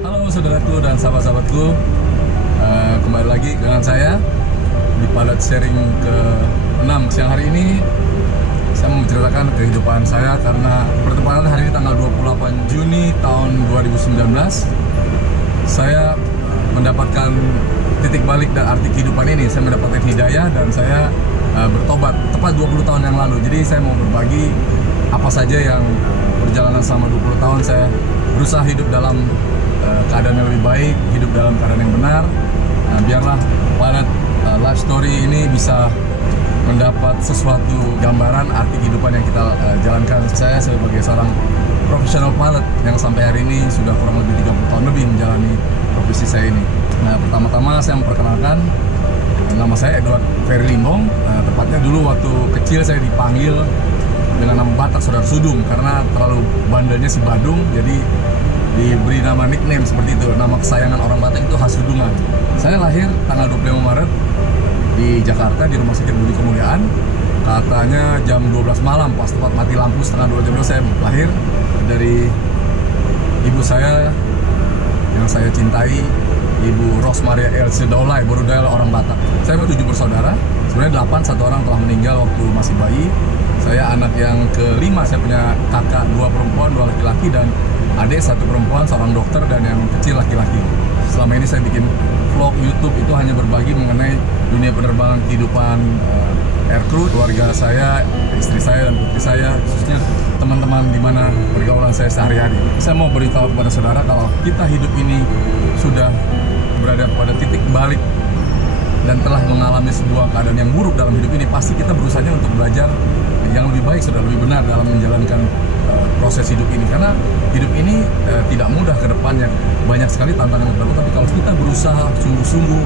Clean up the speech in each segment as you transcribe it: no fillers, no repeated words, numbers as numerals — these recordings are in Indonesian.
Halo saudaraku dan sahabat-sahabatku, kembali lagi dengan saya di Pilot Sharing ke-6. Siang hari ini saya mau menceritakan kehidupan saya karena bertepatan hari ini tanggal 28 Juni tahun 2019. Saya mendapatkan titik balik dan arti kehidupan ini. Saya mendapatkan hidayah dan saya bertobat tepat 20 tahun yang lalu. Jadi saya mau berbagi apa saja yang perjalanan selama 20 tahun saya berusaha hidup dalam keadaan yang lebih baik, hidup dalam keadaan yang benar. Biarlah Pilot Life Story ini bisa mendapat sesuatu gambaran arti kehidupan yang kita jalankan. Saya sebagai seorang profesional pilot yang sampai hari ini sudah kurang lebih 30 tahun lebih menjalani profesi saya ini. Nah, pertama-tama saya memperkenalkan, nama saya Edward Ferry Limbong. Tepatnya dulu waktu kecil saya dipanggil dengan nama Batak Saudara Sudung karena terlalu bandelnya si Badung, jadi diberi nama nickname seperti itu. Nama kesayangan orang Batak itu Hasudungan. Saya lahir tanggal 25 Maret di Jakarta di Rumah Sakit Budi Kemuliaan. Katanya jam 12 malam, pas tepat mati lampu setengah 2 jam saya lahir. Dari ibu saya yang saya cintai, Ibu Rosmaria Elsie Daulay, Borudal, orang Batak. Saya 7 bersaudara, sebenarnya 8, satu orang telah meninggal waktu masih bayi. Saya anak yang kelima, saya punya kakak 2 perempuan, 2 laki-laki, dan adik 1 perempuan, seorang dokter, dan yang kecil laki-laki. Selama ini saya bikin vlog YouTube itu hanya berbagi mengenai dunia penerbangan kehidupan aircrew, keluarga saya, istri saya dan putri saya, khususnya teman-teman di mana pergaulan saya sehari-hari. Saya mau beritahu kepada saudara kalau kita hidup ini sudah berada pada titik balik dan telah mengalami sebuah keadaan yang buruk dalam hidup ini, pasti kita berusaha untuk belajar yang lebih baik, sudah lebih benar dalam menjalankan proses hidup ini. Karena hidup ini tidak mudah ke depannya, banyak sekali tantangan yang baru, tapi kalau kita berusaha sungguh-sungguh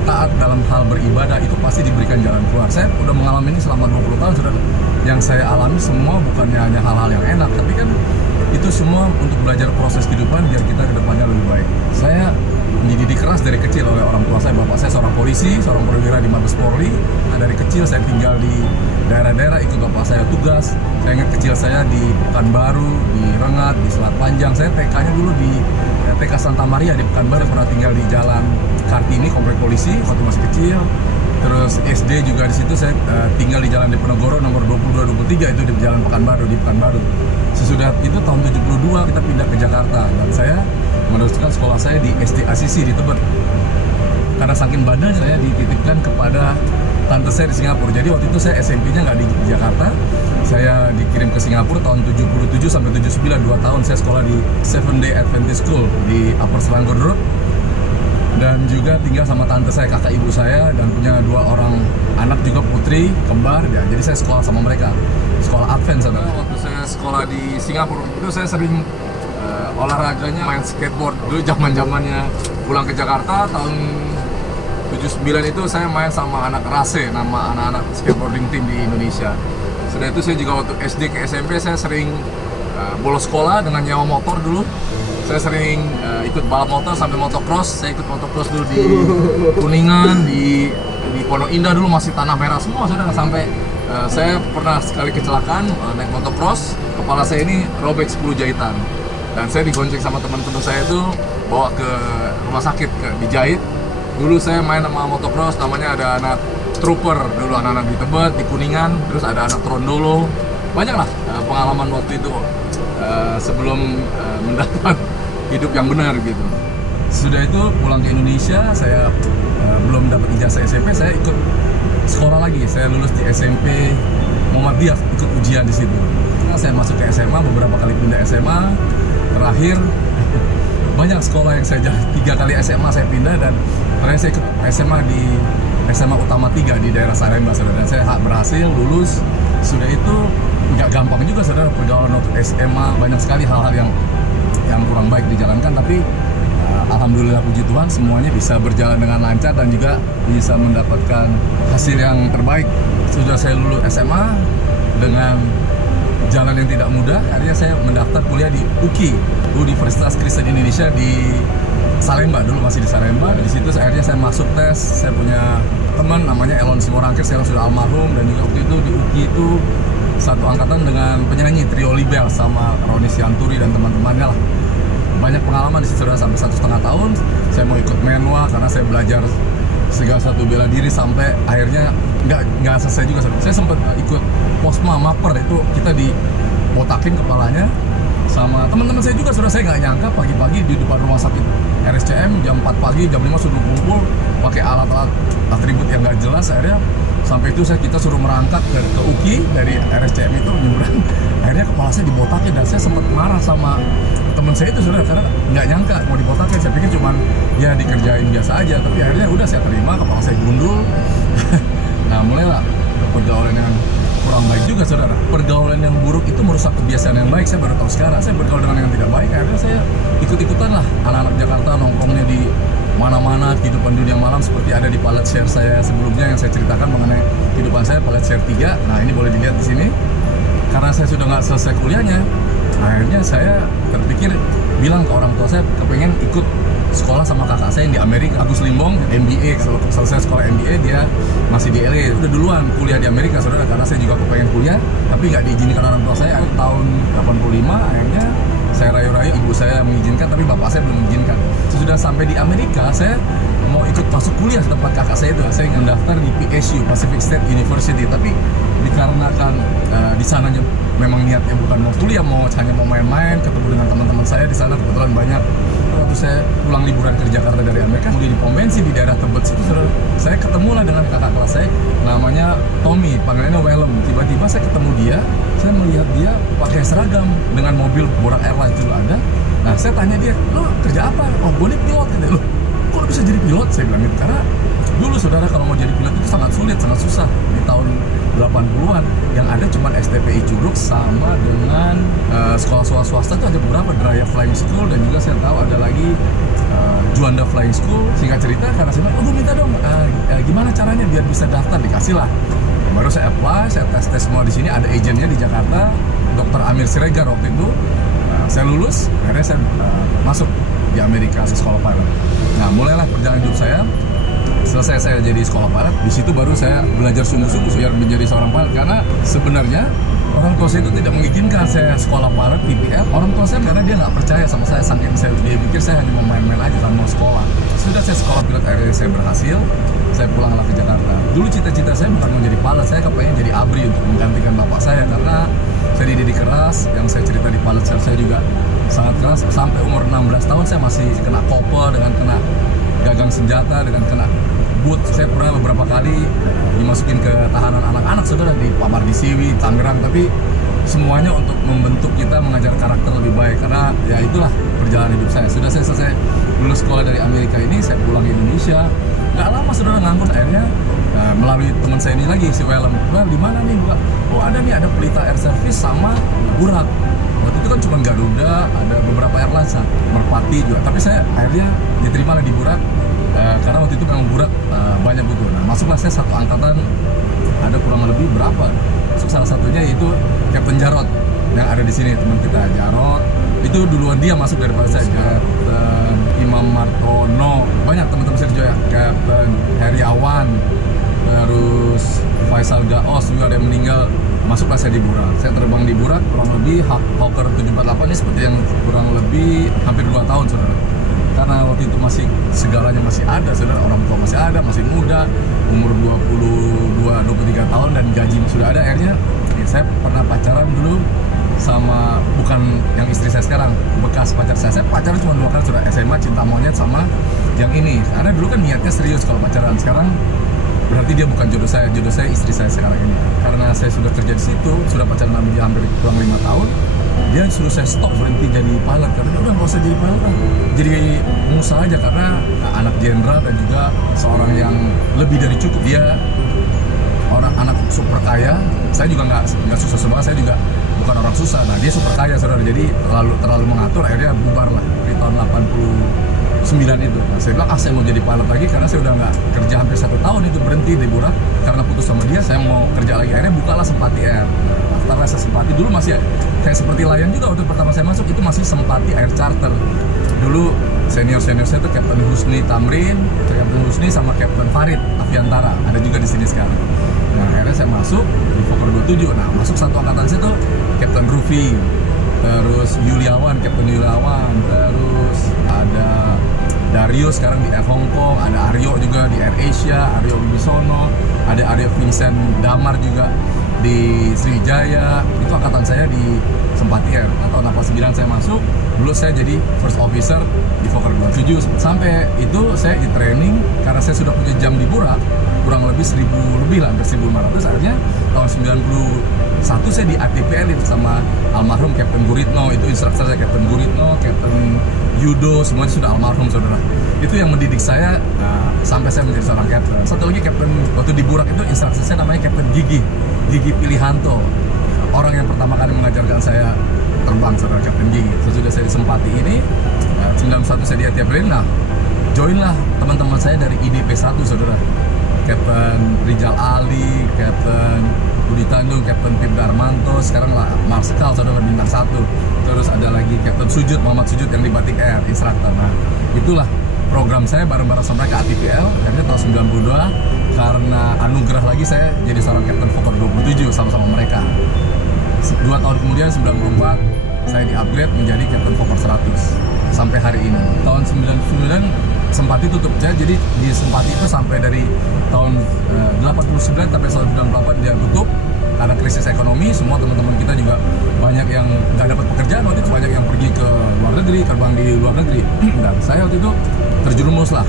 taat dalam hal beribadah, itu pasti diberikan jalan keluar. Saya udah mengalami ini selama 20 tahun, saudara. Yang saya alami semua bukannya hanya hal-hal yang enak, tapi kan itu semua untuk belajar proses kehidupan biar kita ke depannya lebih baik. Saya dididik keras dari kecil oleh orang tua saya. Bapak saya seorang polisi, seorang perwira di Mabes Polri. Nah, dari kecil saya tinggal di daerah-daerah, ikut bapak saya tugas. Saya ingat kecil saya di Pekanbaru, di Rengat, di Selat Panjang. Saya TK-nya dulu di TK Santa Maria di Pekanbaru, pernah tinggal di Jalan Kartini, komplek polisi waktu masih kecil. Terus SD juga di situ saya tinggal di Jalan Diponegoro nomor 22-23, itu di Jalan Pekanbaru, di Pekanbaru. Sesudah itu tahun 72 kita pindah ke Jakarta dan saya meneruskan sekolah saya di SD Asisi di Tebet. Karena saking bandanya saya dititipkan kepada tante saya di Singapura. Jadi waktu itu saya SMP-nya nggak di Jakarta. Saya dikirim ke Singapura tahun 77 sampai 79, 2 tahun saya sekolah di Seventh Day Adventist School di Upper Serangoon Road. Dan juga tinggal sama tante saya, kakak ibu saya, dan punya 2 orang anak juga, putri, kembar ya. Jadi saya sekolah sama mereka, sekolah Advent saudara. Waktu saya sekolah di Singapura itu saya sering olahraganya main skateboard. Dulu zaman-zamannya pulang ke Jakarta tahun 79 itu saya main sama anak Rase, nama anak-anak skateboarding team di Indonesia. Sudah itu saya juga waktu SD ke SMP saya sering bolos sekolah dengan nyewa motor dulu. Saya sering ikut balap motor sampai motocross. Saya ikut motocross dulu di Kuningan, di Pondok Indah dulu masih tanah merah semua, sudah sampai saya pernah sekali kecelakaan naik motocross, kepala saya ini robek 10 jahitan. Dan saya digonceng sama teman-teman saya itu bawa ke rumah sakit, dijahit. Dulu saya main sama motocross, namanya ada anak trooper dulu, anak-anak di Tebet, di Kuningan, terus ada anak Trondolo. Banyak lah pengalaman waktu itu sebelum mendapat hidup yang benar gitu. Sudah itu pulang ke Indonesia, saya belum dapat ijazah SMP, saya ikut sekolah lagi. Saya lulus di SMP Muhammadiyah, ikut ujian di situ. Nah, saya masuk ke SMA, beberapa kali pindah SMA. Terakhir banyak sekolah yang saya jalan, 3 kali SMA saya pindah, dan terakhir saya ikut SMA di SMA Utama 3 di daerah Salemba, saudara. Dan saya berhasil lulus. Sudah itu nggak gampang juga, saudara, pergaulan waktu SMA, banyak sekali hal-hal yang kurang baik dijalankan, tapi alhamdulillah puji Tuhan semuanya bisa berjalan dengan lancar dan juga bisa mendapatkan hasil yang terbaik. Sudah saya lulus SMA dengan jalan yang tidak mudah, akhirnya saya mendaftar kuliah di UKI, Universitas Kristen Indonesia di Salemba, dulu masih di Salemba. Di situ akhirnya saya masuk tes. Saya punya teman namanya Elon Simorangkir, sekarang sudah almarhum, dan juga waktu itu di UKI itu satu angkatan dengan penyanyi Trio Libel sama Roni Sianturi dan teman-temannya lah. Banyak pengalaman di situ, sudah sampai 1,5 tahun. Saya mau ikut menwa karena saya belajar segala satu bela diri sampai akhirnya nggak selesai juga. Saya sempat ikut posma maper, itu kita dibotakin kepalanya sama teman-teman saya juga. Sudah saya nggak nyangka pagi-pagi di depan rumah sakit RSCM jam 4 pagi, jam 5 sudah kumpul pakai alat-alat atribut yang nggak jelas. Akhirnya sampai itu kita suruh merangkak ke UKI dari RSCM itu nyebrang. Akhirnya kepala saya dibotakin dan saya sempat marah sama teman saya itu sudah, karena nggak nyangka mau dibotakin. Saya pikir cuman ya dikerjain biasa aja, tapi akhirnya udah saya terima, kepala saya gundul. Nah mulailah pergaulan yang kurang baik juga saudara. Pergaulan yang buruk itu merusak kebiasaan yang baik. Saya baru tahu sekarang. Saya bergaul dengan yang tidak baik, akhirnya saya ikut-ikutan lah anak-anak Jakarta nongkrongnya di mana-mana. Kehidupan dunia malam seperti ada di Pilot Share saya sebelumnya yang saya ceritakan mengenai kehidupan saya, Pilot Share 3. Nah ini boleh dilihat di sini. Karena saya sudah nggak selesai kuliahnya, akhirnya saya terpikir bilang ke orang tua saya kepengen ikut sekolah sama kakak saya yang di Amerika, Agus Limbong, MBA. Kalau selesai sekolah MBA dia masih di LA. Udah duluan kuliah di Amerika saudara, karena saya juga kepengen kuliah tapi nggak diizinkan orang tua saya. Tahun 85 akhirnya saya rayu-rayu, ibu saya mengizinkan tapi bapak saya belum mengizinkan. Sudah sampai di Amerika, saya mau ikut masuk kuliah di tempat kakak saya itu. Saya mendaftar di PSU, Pacific State University, tapi dikarenakan di sana memang niatnya bukan mau kuliah, hanya mau main-main, ketemu dengan teman-teman saya di sana. Kebetulan banyak. Waktu saya pulang liburan ke Jakarta dari Amerika, kemudian di pom bensin di daerah Tebet situ, saya ketemulah dengan kakak kelas saya, namanya Tommy, panggilannya Wellem. Tiba-tiba saya ketemu dia, saya melihat dia pakai seragam dengan mobil Borak Airlines dulu ada. Nah saya tanya dia, lo kerja apa? Oh gue ini pilot. Kata lo, kok lo bisa jadi pilot? Saya bilang gitu, karena dulu saudara kalau mau jadi pilot itu sangat sulit, sangat susah. Di tahun 80-an yang ada cuma STPI Curug sama dengan sekolah-sekolah swasta itu ada beberapa, Draya Flying School, dan juga saya tahu ada lagi Juanda Flying School. Singkat cerita, karena saya bilang, oh gue minta dong gimana caranya biar bisa daftar, dikasih lah. Baru saya apply, saya tes semua di sini, ada agennya di Jakarta, Dr. Amir Siregar waktu itu. Saya lulus, akhirnya saya masuk di Amerika sekolah pilot. Nah mulailah perjalanan hidup saya. Selesai saya jadi sekolah pilot, di situ baru saya belajar sungguh-sungguh biar menjadi seorang pilot. Karena sebenarnya orang tua saya itu tidak mengizinkan saya sekolah pilot PPL. Orang tua saya karena dia nggak percaya sama saya, saking dia pikir saya hanya mau main-main aja kan mau sekolah. Sudah saya sekolah pilot, akhirnya saya berhasil. Saya pulanglah ke Jakarta. Dulu cita-cita saya bukan mau jadi pilot, saya kepengen jadi abri untuk menggantikan bapak saya, karena saya dididik keras. Yang saya cerita di Pilot Share saya juga sangat keras. Sampai umur 16 tahun saya masih kena kopel, dengan kena gagang senjata, dengan kena boot. Saya pernah beberapa kali dimasukin ke tahanan anak-anak saudara di Pak Mardisiwi, Tangerang, tapi semuanya untuk membentuk kita, mengajar karakter lebih baik. Karena ya itulah perjalanan hidup saya. Sudah saya selesai lulus sekolah dari Amerika ini, saya pulang ke Indonesia. Nggak lama saudara nganggur, akhirnya melalui teman saya ini lagi, si Wellem. Well, di mana nih Mbak? Oh ada nih, ada Pelita Air Service sama Burak. Waktu itu kan cuma Garuda, ada beberapa airlines, Merpati juga. Tapi saya akhirnya diterima lah di Burak, karena waktu itu memang Burak banyak butuh. Nah masuklah saya satu angkatan, ada kurang lebih berapa? Masuk salah satunya yaitu Kapten Jarot yang ada di sini, teman kita Jarot. Itu duluan dia masuk daripada saya. Kapten Imam Martono, banyak teman-teman saya juga ya. Kapten Heriawan, terus Faisal Gaos juga ada yang meninggal. Masuklah saya di Burak. Saya terbang di Burak kurang lebih Hawker 748 ini seperti yang kurang lebih hampir 2 tahun saudara. Karena waktu itu masih segalanya masih ada saudara, orang tua masih ada, masih muda, umur 22-23 tahun dan gaji sudah ada. Akhirnya ya, saya pernah pacaran dulu sama, bukan yang istri saya sekarang, bekas pacar saya pacaran cuma 2 kali sudah, SMA, cinta monyet sama yang ini. Karena dulu kan niatnya serius kalau pacaran, sekarang berarti dia bukan jodoh saya istri saya sekarang ini. Karena saya sudah kerja di situ, sudah pacaran sama dia hampir kurang 5 tahun, dia suruh saya stop, berhenti jadi pilot. Karena udah nggak usah jadi pilot lah, jadi pengusaha aja. Karena anak jenderal dan juga seorang yang lebih dari cukup, dia orang anak super kaya. Saya juga nggak susah banget, saya juga bukan orang susah. Nah dia super kaya saudara, jadi terlalu mengatur, akhirnya bubar lah di tahun 89 itu. Nah, saya bilang saya mau jadi pilot lagi, karena saya udah nggak kerja hampir 1 tahun itu, berhenti di Burak karena putus sama dia. Saya mau kerja lagi, akhirnya bukalah Sempati Air. Daftarlah saya Sempati, dulu masih kayak seperti Lion juga. Waktu pertama saya masuk itu masih Sempati Air Charter. Dulu senior saya tuh Kapten Husni Tamrin, Kapten Husni sama Kapten Farid Aviantara, ada juga di sini sekarang. Nah akhirnya saya masuk di Fokker 27. Nah masuk satu angkatan saya tuh Captain Rufi, terus Captain Yuliawan, terus ada Dario sekarang di Air Hong Kong, ada Aryo juga di Air Asia, Aryo Wibisono, ada Aryo Vincent Damar juga di Sriwijaya. Itu angkatan saya di Sempati Air. Nah, tahun 89 saya masuk, dulu saya jadi first officer di Fokker 27. Sampai itu saya di training karena saya sudah punya jam di Burak kurang lebih 1000 lebih lah, hampir 1500. Akhirnya tahun 91 saya di ATPL itu sama almarhum Captain Guritno. Itu instruktur saya Captain Guritno, Captain Yudo, semuanya sudah almarhum saudara. Itu yang mendidik saya sampai saya menjadi seorang captain. Satu lagi captain waktu di Burak itu instruktur saya namanya Captain Gigi Pilihanto. Orang yang pertama kali mengajarkan saya terbang saudara, Captain Gigi. Sesudah saya disempati ini 91 saya di ATPL. Nah, joinlah teman-teman saya dari IDP 1 saudara. Captain Rijal Ali, Captain Budi Tanjung, Captain Pip Darmanto, sekarang lah Marsikal saudara bintang 1. Terus ada lagi Captain Sujud, Muhammad Sujud yang di Batik Air, instruktur. Nah, itulah program saya bareng-bareng sama mereka ATPL. Akhirnya tahun 92 karena anugerah lagi saya jadi seorang Captain Fokker 27 sama-sama mereka. 2 tahun kemudian 94 saya di-upgrade menjadi Captain Fokker 100 sampai hari ini. Tahun 99 Sempati tutup aja, jadi di Sempati itu sampai dari tahun 89 sampai tahun 98 dia tutup karena krisis ekonomi. Semua teman-teman kita juga banyak yang nggak dapat pekerjaan waktu itu, banyak yang pergi ke luar negeri, terbang di luar negeri. Dan saya waktu itu terjerumus lah.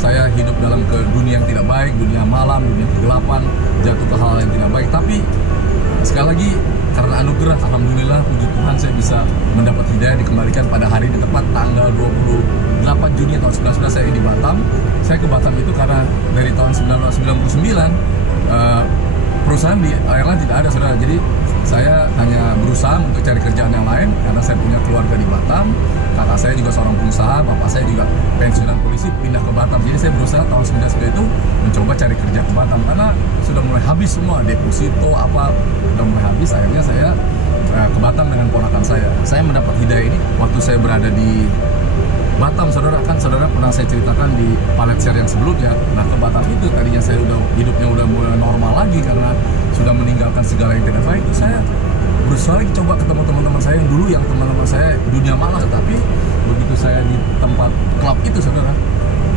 Saya hidup dalam ke dunia yang tidak baik, dunia malam, dunia kegelapan, jatuh ke hal yang tidak baik. Tapi sekali lagi karena anugerah, alhamdulillah, puji Tuhan saya bisa mendapat hidayah, dikembalikan pada hari ini tepat tanggal 28 Juni tahun 1999 saya di Batam. Saya ke Batam itu karena dari tahun 1999 perusahaan di airline tidak ada saudara. Jadi saya hanya berusaha untuk cari kerjaan yang lain karena saya punya keluarga di Batam. Kakak saya juga seorang pengusaha, bapak saya juga pensiunan polisi pindah ke Batam. Jadi saya berusaha tahun 1999 itu mencoba cari kerja ke Batam karena sudah mulai habis semua deposito apa sudah mulai habis. Akhirnya saya ke Batam dengan ponakan saya. Saya mendapat hidayah ini waktu saya berada di Batam saudara. Kan saudara pernah saya ceritakan di Palet Share yang sebelumnya. Nah ke Batam itu tadinya saya hidupnya udah mulai normal lagi karena sudah meninggalkan segala yang tidak baik. Itu saya berusaha lagi coba ketemu teman-teman saya yang dulu, yang teman-teman saya dunia malam. Tapi begitu saya di tempat klub itu saudara,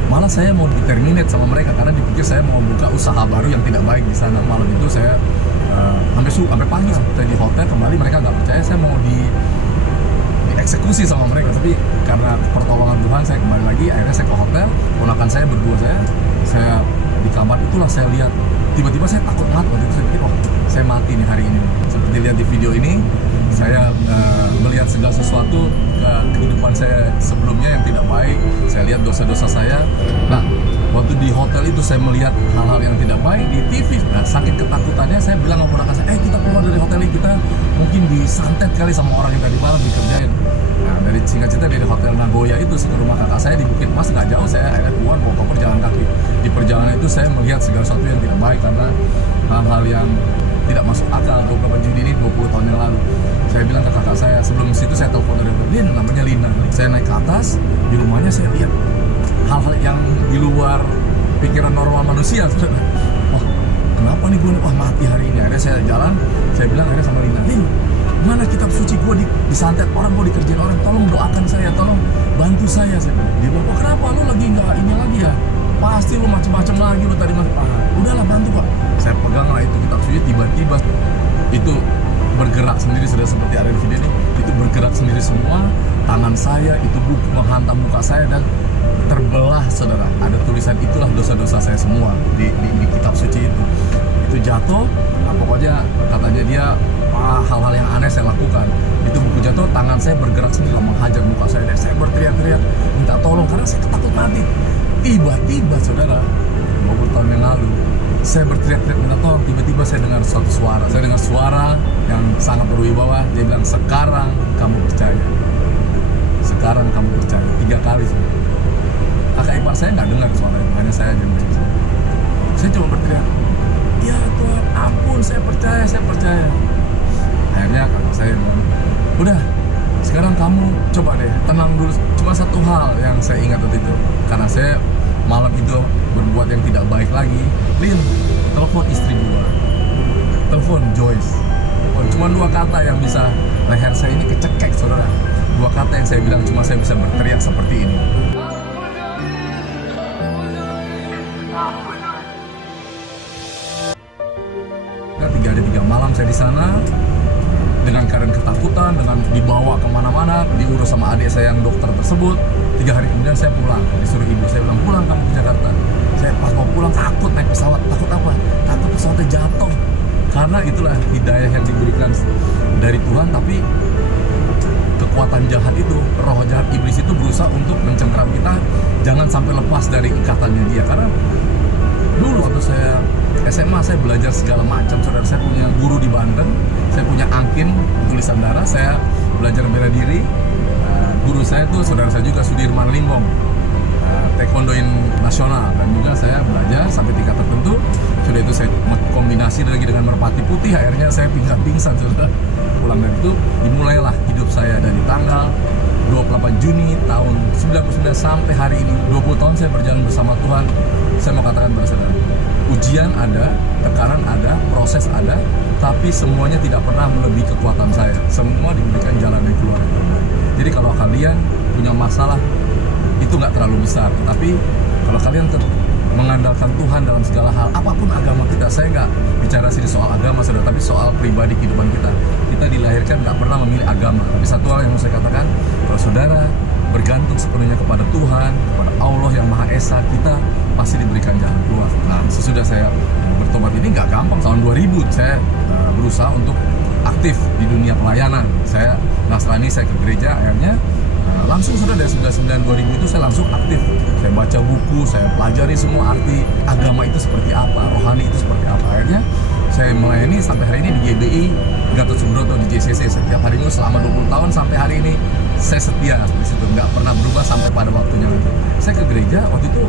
malah saya mau di-terminate sama mereka karena dipikir saya mau buka usaha baru yang tidak baik di sana. Malam itu saya sampai pagi saya di hotel kembali, mereka nggak percaya saya mau dieksekusi sama mereka. Tapi karena pertolongan Tuhan saya kembali lagi. Akhirnya saya ke hotel, ponakan saya berdua, saya di kamar. Itulah saya lihat tiba-tiba saya takut mati. Waktu itu saya pikir, saya mati nih hari ini. Seperti lihat di video ini, saya melihat segala sesuatu ke kehidupan saya sebelumnya yang tidak baik. Saya lihat dosa-dosa saya. Nah, waktu di hotel itu saya melihat hal-hal yang tidak baik di TV. Nah, saking ketakutannya saya bilang sama ponakan saya, kita keluar dari hotel ini, kita mungkin disantet kali sama orang yang tadi malam dikerjain. Nah, dari singkat cerita dari hotel Nagoya itu ke rumah kakak saya di Bukit Mas nggak jauh. Saya akhirnya keluar bawa koper jalan kaki. Di perjalanan itu saya melihat segala sesuatu yang tidak baik karena hal-hal yang tidak masuk akal. 28 Juni ini 20 tahun yang lalu. Saya bilang ke kakak saya, sebelum situ saya telepon dari hotel, namanya Lina. Saya naik ke atas, di rumahnya saya lihat hal-hal yang di luar pikiran normal manusia. Wah, kenapa nih gue? Wah, mati hari ini. Akhirnya saya jalan, saya bilang akhirnya sama Lina, Lin, mana kitab suci gue disantet orang, gue dikerjain orang, tolong doakan saya, tolong bantu saya. Dia bilang, kenapa lu lagi nggak ini lagi ya? Pasti lu macem-macem lagi, lu tadi masih udahlah bantu pak. Saya pegang lah itu kitab suci, tiba-tiba itu bergerak sendiri, sudah seperti ada di video ini. Itu bergerak sendiri semua, tangan saya itu buku menghantam muka saya dan terbelah saudara. Ada tulisan, itulah dosa-dosa saya semua di kitab suci itu. Itu jatuh, pokoknya katanya dia hal-hal yang aneh saya lakukan. Itu buku jatuh, tangan saya bergerak sendiri menghajar muka saya. Dan saya berteriak-teriak minta tolong karena saya ketakut mati. Tiba-tiba saudara, 20 tahun yang lalu, saya berteriak-teriak minta tolong. Tiba-tiba saya dengar suatu suara. Saya dengar suara yang sangat berwibawa. Dia bilang, sekarang kamu percaya. Sekarang kamu percaya. 3 kali saudara. Kakak ipar saya nggak dengar suara itu, hanya saya aja. Saya cuma berteriak, ya Tuhan, ampun, saya percaya, saya percaya. Akhirnya kakak saya bilang, udah, sekarang kamu coba deh, tenang dulu. Cuma satu hal yang saya ingat waktu itu, karena saya malam itu berbuat yang tidak baik lagi. Lin, telepon istri gua, telepon Joyce. Cuma 2 kata yang bisa leher saya ini kecekek, saudara. 2 kata yang saya bilang cuma saya bisa berteriak seperti ini. Nah, 3 malam saya di sana dengan keadaan ketakutan, dengan dibawa kemana-mana, diurus sama adik saya yang dokter tersebut. 3 hari kemudian saya pulang, disuruh ibu saya bilang pulang kamu ke Jakarta. Saya pas mau pulang takut naik pesawat. Takut apa? Takut pesawatnya jatuh. Karena itulah hidayah yang diberikan dari Tuhan, tapi kekuatan jahat itu, roh jahat iblis itu berusaha untuk mencengkeram kita jangan sampai lepas dari ikatannya dia. Karena dulu waktu saya SMA saya belajar segala macam, saudara. Saya punya guru di Banten, saya punya angkin tulisan darah, saya belajar bela diri. Guru saya itu saudara saya juga, Sudirman Limbong, taekwondoin nasional, dan juga saya belajar sampai tingkat tertentu. Sudah itu saya kombinasi lagi dengan merpati putih, akhirnya saya pingsan, saudara. Pulang dari itu dimulailah hidup saya dari tanggal 28 Juni tahun 99 sampai hari ini. 20 tahun saya berjalan bersama Tuhan. Saya mau katakan pada saudara, ujian ada, tekanan ada, proses ada, tapi semuanya tidak pernah melebihi kekuatan saya. Semua diberikan jalan yang keluar yang terbaik. Jadi kalau kalian punya masalah itu nggak terlalu besar, tapi kalau kalian mengandalkan Tuhan dalam segala hal, apapun agama kita, saya nggak bicara sini soal agama, saudara, tapi soal pribadi kehidupan kita. Kita dilahirkan nggak pernah memilih agama, tapi satu hal yang mau saya katakan, kalau saudara bergantung sepenuhnya kepada Tuhan, kepada Allah yang Maha Esa, kita pasti diberikan jalan keluar. Nah, sesudah saya bertobat ini nggak gampang. Tahun 2000 saya berusaha untuk aktif di dunia pelayanan. Saya Nasrani, saya ke gereja, akhirnya langsung sudah dari 99 2000 itu saya langsung aktif. Saya baca buku, saya pelajari semua arti agama itu seperti apa, rohani itu seperti apa. Akhirnya saya melayani sampai hari ini di GBI Gatot Subroto, di JCC setiap hari itu selama 20 tahun sampai hari ini. Saya setia di situ, nggak pernah berubah sampai pada waktunya nanti. Saya ke gereja waktu itu,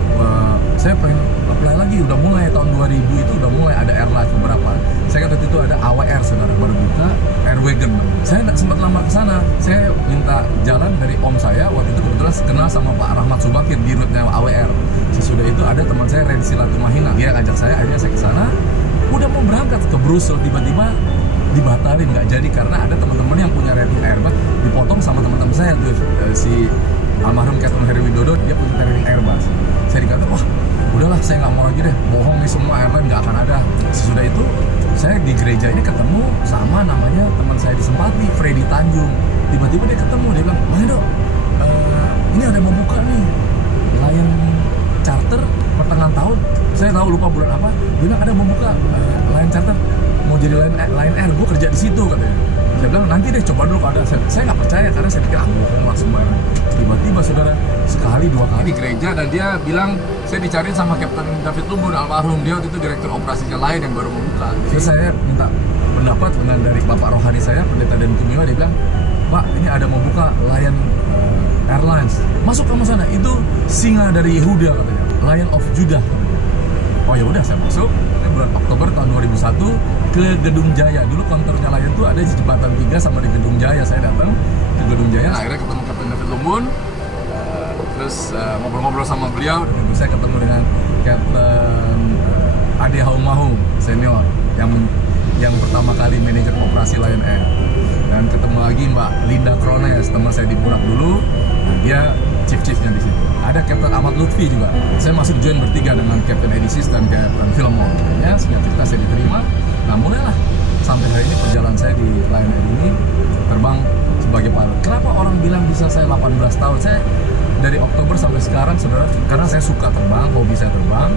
saya pengen apply lagi, udah mulai tahun 2000 itu udah mulai ada airline beberapa. Saya waktu itu ada AWR, saudara, baru buka Airwagon. Saya nggak sempat lamar ke sana. Saya minta jalan dari om saya, waktu itu kebetulan kenal sama Pak Rahmat Subakir di rootnya AWR. Sesudah itu ada teman saya Ren Silatumahina, dia ngajak saya, akhirnya saya ke sana. Udah mau berangkat ke Brussels, tiba-tiba dibatalin, nggak jadi karena ada teman-teman yang punya rating Airbus dipotong sama teman-teman saya tuh, si almarhum Captain Heri Widodo, dia punya rating Airbus. Saya dikata, wah udahlah saya nggak mau lagi deh, bohong nih, semua airline nggak akan ada. Sesudah itu saya di gereja ini ketemu sama namanya teman saya di Sempati, Freddy Tanjung. Tiba-tiba dia ketemu, dia bilang, Bang Edo, ini ada mau buka nih Lion Charter pertengahan tahun, saya tahu lupa bulan apa, dia bilang ada mau buka Lion Charter, mau jadi Lion Air, gue kerja di situ katanya. Saya bilang nanti deh coba dulu, ada. Saya nggak percaya karena saya pikir bohong lah sembarang. Tiba-tiba saudara sekali 2 kali di gereja dan dia bilang saya dicariin sama Kapten David Lumbun almarhum, dia waktu itu direktur operasinya Lion yang baru membuka. Jadi saya minta pendapat dengan dari Bapak Rohani saya, Pendeta Dan Tumiwa, dia bilang, Pak ini ada mau buka Lion Airlines, masuk kamu sana, itu singa dari Yehuda katanya, Lion of Judah. Oh ya udah, saya masuk. Bulan Oktober tahun 2001 ke Gedung Jaya. Dulu kantornya Lion tuh ada di Jembatan 3 sama di Gedung Jaya. Saya datang ke Gedung Jaya, akhirnya ketemu Kapten David Lumbun, terus ngobrol-ngobrol sama beliau. Dan saya ketemu dengan Kapten Ade Haumahu senior yang pertama kali manajer operasi Lion Air. Dan ketemu lagi Mbak Linda Krones, teman saya di Burak dulu. Dia chief-chiefnya di situ. Ada Kapten Ahmad Lutfi juga. Saya masuk join bertiga dengan Kapten Edisis dan Kapten Filmon. Ya, singkat cerita saya diterima. Nah, mulailah sampai hari ini perjalanan saya di Lion Air ini terbang sebagai pilot. Kenapa orang bilang bisa saya 18 tahun? Saya dari Oktober sampai sekarang, saudara, karena saya suka terbang, hobi saya terbang,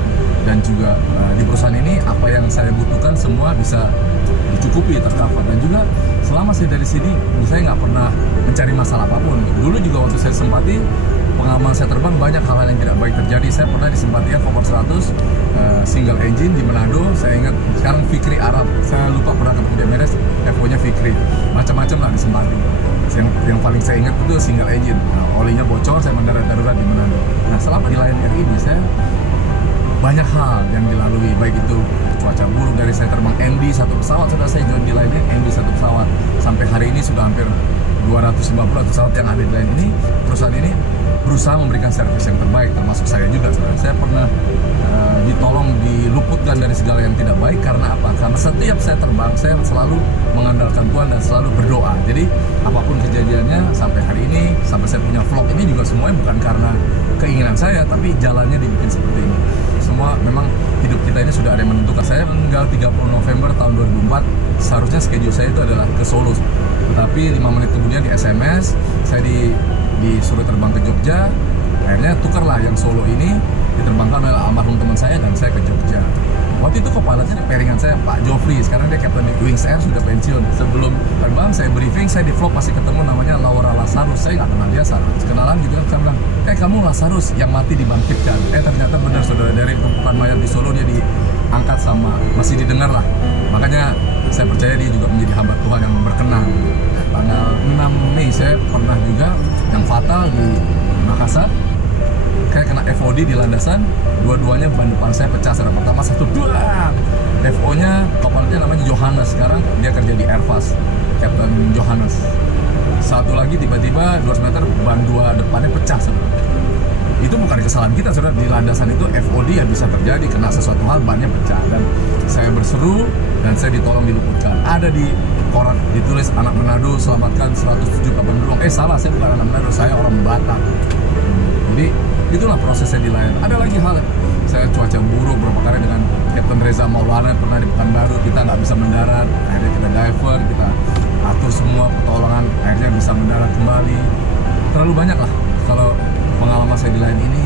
dan juga di perusahaan ini apa yang saya butuhkan semua bisa dicukupi, tercover. Dan juga selama saya dari sini, saya nggak pernah mencari masalah apapun. Dulu juga waktu saya Sempati, pengalaman saya terbang banyak hal yang tidak baik terjadi. Saya pernah di Sempati Fokker 100 single engine di Manado. Saya ingat sekarang Fikri Arab, saya lupa pernah ketemu di Meres, FO-nya Fikri, macam-macam lah di Sempati. Yang paling saya ingat itu single engine. Nah, olinya bocor, saya mendarat darurat di Manado. Nah, selama di Lion Air ini saya banyak hal yang dilalui, baik itu cuaca buruk dari saya terbang MD satu pesawat, sudah saya join di Lion Air MD satu pesawat, sampai hari ini sudah hampir 250 pesawat yang ada di Lion ini. Perusahaan ini berusaha memberikan servis yang terbaik, termasuk saya juga. Saya pernah ditolong diluputkan dari segala yang tidak baik. Karena apa? Karena setiap saya terbang, saya selalu mengandalkan Tuhan dan selalu berdoa. Jadi apapun kejadiannya sampai hari ini, sampai saya punya vlog ini juga semuanya bukan karena keinginan saya, tapi jalannya dibikin seperti ini. Semua memang hidup kita ini sudah ada yang menentukan. Saya meninggal 30 November tahun 2004. Seharusnya schedule saya itu adalah ke Solo, tetapi 5 menit kemudian di SMS saya disuruh terbang ke Jogja. Akhirnya tukarlah yang Solo ini diterbangkan oleh almarhum teman saya dan saya ke Jogja. Waktu itu kepalanya pairingan saya Pak Jofri, sekarang dia Captain Wings Air, sudah pensiun. Sebelum terbang saya briefing, saya di vlog pasti ketemu namanya Laura Lazarus. Saya nggak kenal dia, kenalan gitu kan. Saya bilang, kamu Lazarus yang mati dibangkitkan. Ternyata benar saudara, dari tumpukan mayat di Solo dia diangkat sama, masih didengar lah. Makanya saya percaya dia juga menjadi hamba Tuhan yang berkenan. Tanggal 6 Mei saya pernah juga yang fatal di Makassar. Kayak kena FOD di landasan, dua-duanya ban depan saya pecah. Pertama satu dua, FO-nya kapalnya namanya Johannes, sekarang dia kerja di Airbus, Captain Johannes. Satu lagi tiba-tiba 200 meter ban dua depannya pecah, saudara. Itu bukan kesalahan kita, saudara. Di landasan itu FOD ya bisa terjadi, kena sesuatu hal bannya pecah. Dan saya berseru dan saya ditolong diluputkan. Ada di koran ditulis anak Manado selamatkan 107 kapal beruang. Salah, saya bukan anak Manado, saya orang Batak. Jadi itulah prosesnya di Lion. Ada lagi hal, saya cuaca buruk beberapa kali dengan Captain Reza Maulana, pernah di Pekanbaru kita nggak bisa mendarat, akhirnya kita diver, kita atur semua pertolongan, akhirnya bisa mendarat kembali. Terlalu banyak lah kalau pengalaman saya di Lion ini,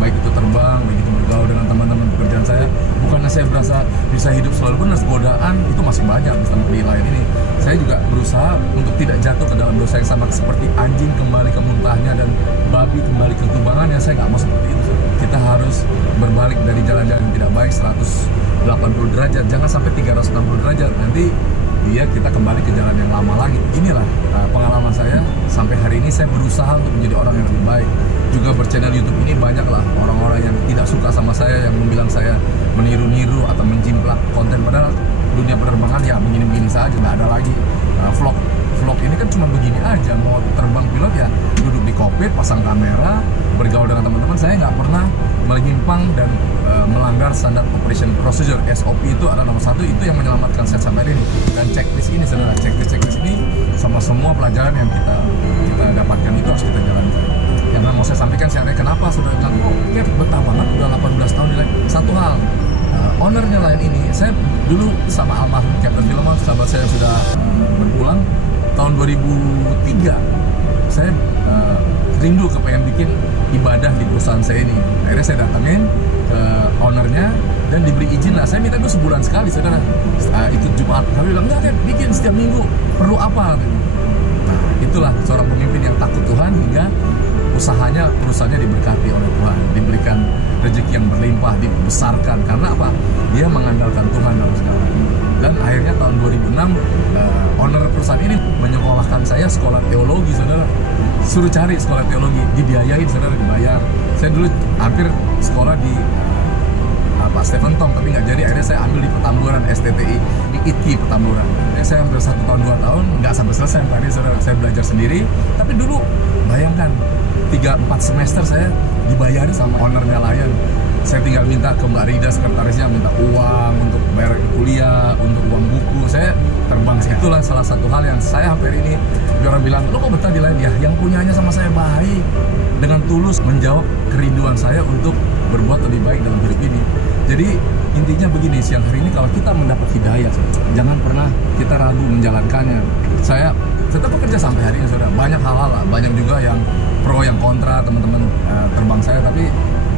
baik itu terbang, baik itu bergaul dengan teman-teman pekerjaan saya. Bukannya saya berasa bisa hidup selalu benar, godaan itu masih banyak di Lion ini. Saya juga berusaha untuk tidak jatuh ke dalam dosa yang sama, seperti anjing kembali ke muntahnya dan babi kembali ke tubangannya. Saya nggak mau seperti itu. Kita harus berbalik dari jalan-jalan yang tidak baik 180 derajat, jangan sampai 360 derajat. Nanti kita kembali ke jalan yang lama lagi. Inilah pengalaman saya sampai hari ini. Saya berusaha untuk menjadi orang yang lebih baik. Juga berchannel YouTube ini banyaklah orang-orang yang tidak suka sama saya, yang bilang saya meniru-niru atau menjiplak konten, padahal dunia penerbangan ya begini-begini saja, nggak ada lagi. Vlog ini kan cuma begini aja, mau terbang pilot ya duduk di kokpit, pasang kamera, bergaul dengan teman-teman. Saya nggak pernah menyimpang dan melanggar standar operation procedure. SOP itu adalah nomor satu, itu yang menyelamatkan saya sampai hari ini. Dan checklist ini, saudara, checklist ini sama semua pelajaran yang kita dapatkan itu harus kita jalankan. Yang mau saya sampaikan siang hari, kenapa saudara bilang, betah banget udah 18 tahun di Lion. Satu hal, ownernya Lion ini, saya dulu sama almarhum Captain Philemon, sahabat saya yang sudah berpulang, tahun 2003 saya rindu kepengen bikin ibadah di perusahaan saya ini. Akhirnya saya datangin ke ownernya dan diberi izin lah. Saya minta itu sebulan sekali, saudara. Itu Jumat. Kami bilang, enggak, bikin setiap minggu. Perlu apa? Nah, itulah seorang pemimpin yang takut Tuhan hingga perusahaannya diberkati oleh Tuhan, diberikan rezeki yang berlimpah, dibesarkan. Karena apa? Dia mengandalkan Tuhan dalam segala. Dan akhirnya tahun 2006 owner perusahaan ini menyekolahkan saya sekolah teologi, saudara. Suruh cari sekolah teologi, dibiayain, saudara, dibayar. Saya dulu hampir sekolah di Stephen Tong, tapi nggak jadi. Akhirnya saya ambil di Petamburan, STTI di ITKI Petamburan. Saya hampir 1 tahun 2 tahun nggak sampai selesai. Tadi saudara, saya belajar sendiri. Tapi dulu bayangkan 3-4 semester saya dibayari sama ownernya Lion. Saya tinggal minta ke Mbak Rida, sekretarisnya, minta uang untuk bayar kuliah, untuk uang buku. Saya terbang. Itulah salah satu hal yang saya hampir ini, orang bilang, lo kok betah di Lion? Ya, yang punyanya sama saya baik, dengan tulus menjawab kerinduan saya untuk berbuat lebih baik dalam hidup ini. Jadi intinya begini, siang hari ini kalau kita mendapat hidayah, jangan pernah kita ragu menjalankannya. Saya tetap bekerja sampai hari ini, saudara. Banyak hal-hal lah, banyak juga yang pro, yang kontra, teman-teman terbang saya. Tapi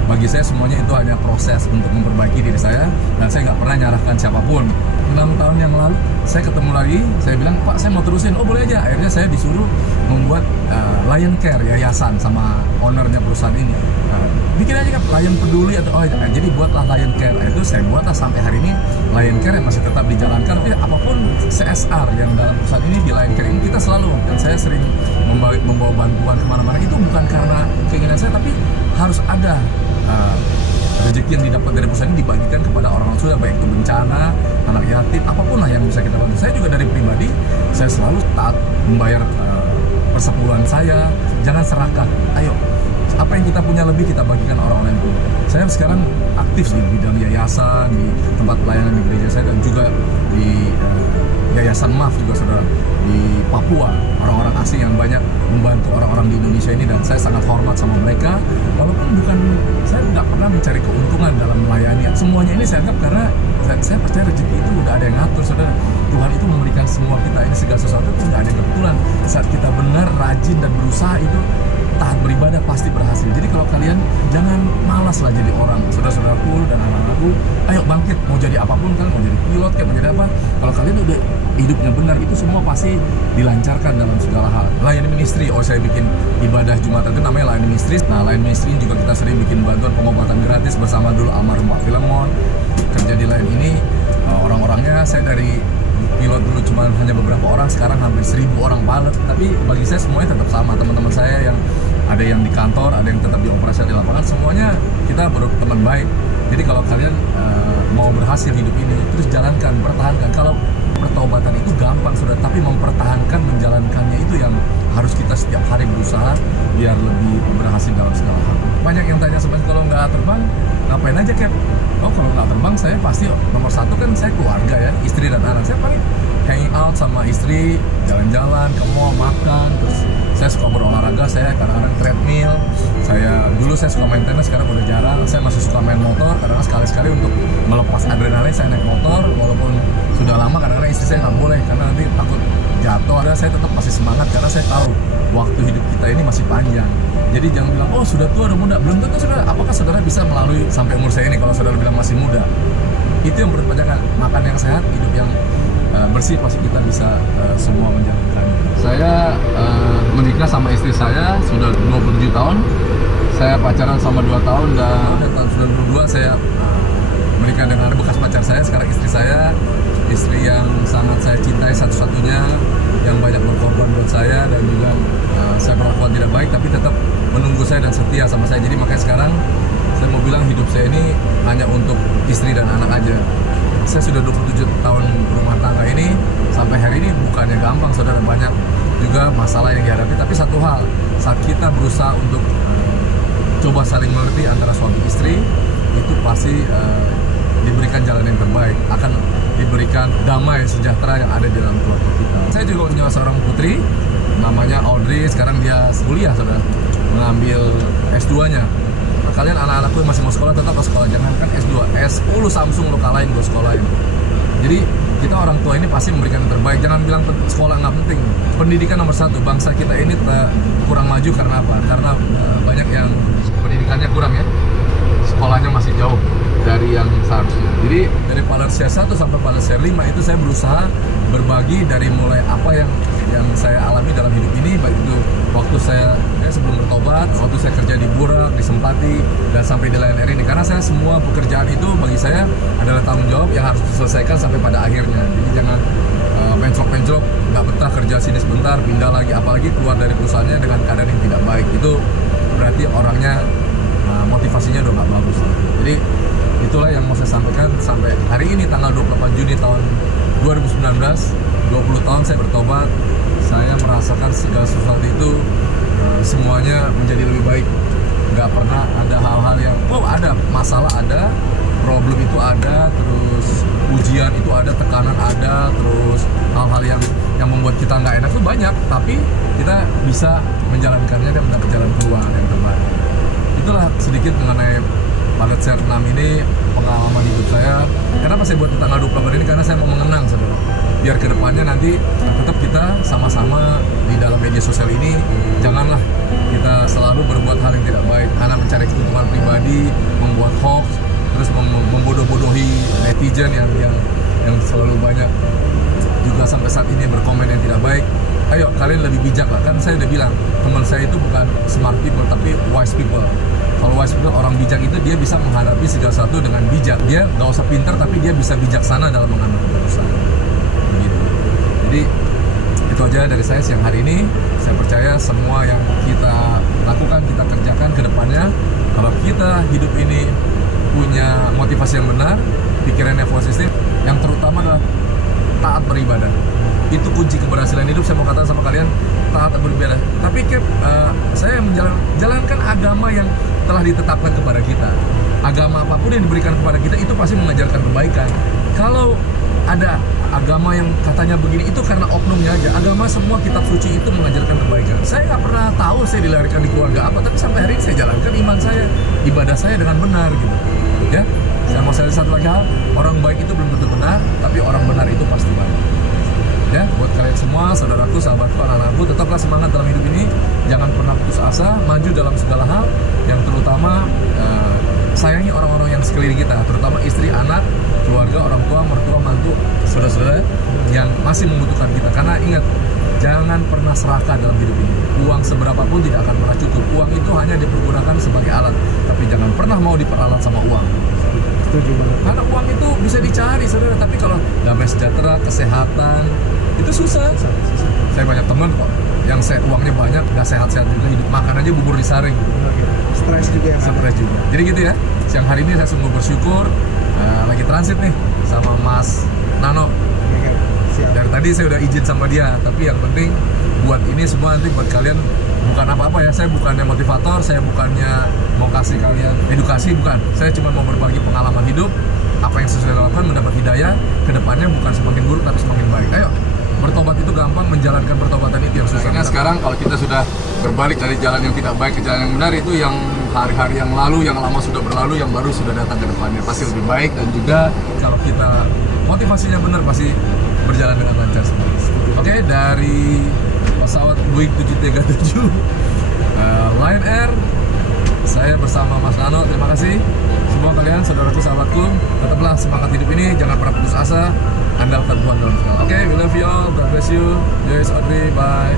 bagi saya semuanya itu hanya proses untuk memperbaiki diri saya, dan saya nggak pernah nyarahkan siapapun. 6 tahun yang lalu saya ketemu lagi, saya bilang, Pak, saya mau terusin. Oh, boleh aja. Akhirnya saya disuruh membuat Lion Care, yayasan, sama ownernya perusahaan ini. Bikin aja kan Lion Peduli atau jadi buatlah Lion Care. Itu saya buatlah sampai hari ini Lion Care yang masih tetap dijalankan. Tapi apapun CSR yang dalam perusahaan ini, di Lion Care ini kita selalu, dan saya sering membawa bantuan kemana-mana. Itu bukan karena keinginan saya, tapi harus ada rezeki yang didapat dari perusahaan ini dibagikan kepada orang-orang susah, baik itu bencana, anak yatim, apapun lah yang bisa kita bantu. Saya juga dari pribadi, saya selalu taat membayar persepuluhan saya. Jangan serakah, ayo apa yang kita punya lebih kita bagikan orang-orang itu. Saya sekarang aktif di bidang yayasan, di tempat pelayanan di gereja saya, dan juga di Yayasan MAF juga saudara, di Papua, orang-orang asing yang banyak membantu orang-orang di Indonesia ini, dan saya sangat hormat sama mereka. Walaupun saya nggak pernah mencari keuntungan dalam melayani. Semuanya ini saya anggap karena saya percaya rezeki itu udah ada yang ngatur saudara. Tuhan itu memberikan semua kita ini, segala sesuatu itu nggak ada yang kebetulan. Saat kita benar, rajin dan berusaha itu taat beribadah pasti berhasil. Jadi kalau kalian jangan malas lah jadi orang, saudara-saudaraku dan anak-anakku, ayo bangkit, mau jadi apapun kan, mau jadi pilot kayak mau jadi apa, kalau kalian udah hidupnya benar, itu semua pasti dilancarkan dalam segala hal. Layani ministry, saya bikin ibadah Jumatan itu namanya layani ministry. Nah, layani ministry juga kita sering bikin bantuan pengobatan gratis bersama dulu almarhum Pak Filemon. Kerja di lain ini, orang-orangnya saya dari pilot dulu cuma hanya beberapa orang, sekarang hampir 1000 orang pilot. Tapi bagi saya semuanya tetap sama, teman-teman saya yang ada yang di kantor, ada yang tetap di operasi di lapangan, semuanya kita berteman baik. Jadi kalau kalian mau berhasil hidup ini, terus jalankan, pertahankan. Kalau pertobatan itu gampang sudah, tapi mempertahankan, menjalankannya itu yang harus kita setiap hari berusaha biar lebih berhasil dalam segala hal. Banyak yang tanya sebenarnya kalau nggak terbang ngapain aja Cap? Oh kalau nggak terbang saya pasti nomor satu kan saya keluarga ya, istri dan anak. Saya paling hanging out sama istri, jalan-jalan ke mall, makan, terus saya suka berolahraga, saya kadang-kadang treadmill. Dulu saya suka main tenis, sekarang udah jarang. Saya masih suka main motor, kadang-kadang sekali-sekali untuk melepas adrenalin saya naik motor. Walaupun sudah lama, kadang-kadang istri saya nggak boleh karena nanti takut jatuh. Saya tetap masih semangat karena saya tahu waktu hidup kita ini masih panjang. Jadi jangan bilang, oh sudah tua, udah muda. Belum tentu saudara. Apakah saudara bisa melalui sampai umur saya ini kalau saudara bilang masih muda? Itu yang berpajakan. Makan yang sehat, hidup yang bersih, pasti kita bisa semua menjalankannya. Saya menikah sama istri saya sudah 27 tahun. Saya pacaran sama 2 tahun, dan tahun 92 saya menikah dengan bekas pacar saya, sekarang istri saya. Istri yang sangat saya cintai, satu-satunya yang banyak berkorban buat saya, dan juga saya perlakuan tidak baik tapi tetap menunggu saya dan setia sama saya. Jadi makanya sekarang saya mau bilang hidup saya ini hanya untuk istri dan anak aja. Saya sudah 27 tahun rumah tangga ini, sampai hari ini bukannya gampang saudara, banyak juga masalah yang dihadapi. Tapi satu hal, saat kita berusaha untuk coba saling mengerti antara suami istri, itu pasti diberikan jalan yang terbaik, akan diberikan damai sejahtera yang ada di dalam keluarga kita. Saya juga punya seorang putri, namanya Audrey. Sekarang dia kuliah saudara, mengambil S2-nya. Kalian anak-anakku yang masih mau sekolah, tetap ke sekolah, jangankan S2, S10 Samsung lo kalahin, gue sekolahin. Jadi kita orang tua ini pasti memberikan yang terbaik. Jangan bilang sekolah nggak penting. Pendidikan nomor satu. Bangsa kita ini kurang maju karena apa? Karena banyak yang pendidikannya kurang ya, sekolahnya masih jauh dari yang seharusnya. Jadi dari Palersia 1 sampai Palersia 5 itu saya berusaha berbagi dari mulai apa yang saya alami dalam hidup ini, baik itu waktu saya sebelum bertobat, waktu saya kerja di Burak, di Sempati, dan sampai di Lion Air ini. Karena saya semua pekerjaan itu bagi saya adalah tanggung jawab yang harus diselesaikan sampai pada akhirnya. Jadi jangan penclok-penclok, nggak betah kerja sini sebentar, pindah lagi, apalagi keluar dari perusahaannya dengan keadaan yang tidak baik. Itu berarti orangnya motivasinya udah nggak bagus. Jadi itulah yang mau saya sampaikan sampai hari ini tanggal 28 Juni tahun 2019, 20 tahun saya bertobat. Saya merasakan segala sesuatu itu semuanya menjadi lebih baik. Nggak pernah ada hal-hal yang ada masalah, ada problem itu ada, terus ujian itu ada, tekanan ada, terus hal-hal yang membuat kita nggak enak itu banyak, tapi kita bisa menjalankannya dan mendapat jalan keluar yang terbaik. Itulah sedikit mengenai Palersia 6 ini, pengalaman hidup saya. Kenapa saya buat tanggal 28 ini? Karena saya mau mengenang saudara, biar kedepannya nanti tetap kita sama-sama di dalam media sosial ini, janganlah kita selalu berbuat hal yang tidak baik, karena mencari keuntungan pribadi, membuat hoax, terus membodoh-bodohi netizen yang selalu banyak juga sampai saat ini berkomen yang tidak baik. Ayo kalian lebih bijak lah, kan saya udah bilang teman saya itu bukan smart people tapi wise people. Kalau wise people, orang bijak itu dia bisa menghadapi segala sesuatu dengan bijak. Dia nggak usah pintar tapi dia bisa bijaksana dalam mengambil keputusan. Begitu. Jadi itu aja dari saya siang hari ini. Saya percaya semua yang kita lakukan, kita kerjakan ke depannya, kalau kita hidup ini punya motivasi yang benar, pikiran yang positif, yang terutama adalah taat beribadah. Itu kunci keberhasilan hidup. Saya mau katakan sama kalian, taat beribadah. Tapi saya menjalankan agama yang telah ditetapkan kepada kita. Agama apapun yang diberikan kepada kita itu pasti mengajarkan kebaikan. Kalau ada agama yang katanya begini, itu karena oknumnya aja. Agama semua kitab suci itu mengajarkan kebaikan. Saya nggak pernah tahu saya dilahirkan di keluarga apa, tapi sampai hari ini saya jalankan iman saya, ibadah saya dengan benar gitu. Ya, saya mau share satu lagi hal, orang baik itu belum tentu benar, tapi orang benar itu pasti baik. Ya, buat kalian semua, saudaraku, sahabatku, anak-anakku, tetaplah semangat dalam hidup ini. Jangan pernah putus asa, maju dalam segala hal. Yang terutama sayangi orang-orang yang sekeliling kita, terutama istri, anak, keluarga, orang tua, mertua, mantu, saudara-saudara yang masih membutuhkan kita. Karena ingat, jangan pernah serakah dalam hidup ini. Uang seberapa pun tidak akan pernah cukup. Uang itu hanya dipergunakan sebagai alat, tapi jangan pernah mau diperalat sama uang. Karena uang itu bisa dicari, saudara. Tapi kalau damai sejahtera, kesehatan, itu susah. Saya banyak teman kok yang uangnya banyak, nggak sehat-sehat juga hidup, makan aja bubur disaring. Stres juga ya. Stres juga. Jadi gitu ya. Siang hari ini saya sungguh bersyukur lagi transit nih sama Mas Nano. Dari tadi saya udah izin sama dia, tapi yang penting buat ini semua nanti buat kalian bukan apa-apa ya. Saya bukannya motivator, saya bukannya mau kasih kalian edukasi, bukan. Saya cuma mau berbagi pengalaman hidup, apa yang saya lakukan, mendapat hidayah ke depannya bukan semakin buruk tapi semakin baik. Ayo, bertobat itu gampang, menjalankan pertobatan itu yang susah. Nah, sekarang kalau kita sudah berbalik dari jalan yang tidak baik ke jalan yang benar, itu yang hari-hari yang lalu, yang lama sudah berlalu, yang baru sudah datang ke depannya pasti lebih baik. Dan juga kalau kita motivasinya benar pasti berjalan dengan lancar semua. Oke, dari pesawat Boeing 737 Lion Air, saya bersama Mas Nano, terima kasih. Semua kalian, saudaraku, sahabatku, tetaplah semangat hidup ini, jangan pernah putus asa, andalkan Tuhan dalam segala. Oke, we love you all, God bless you. Joyce, Audrey, bye.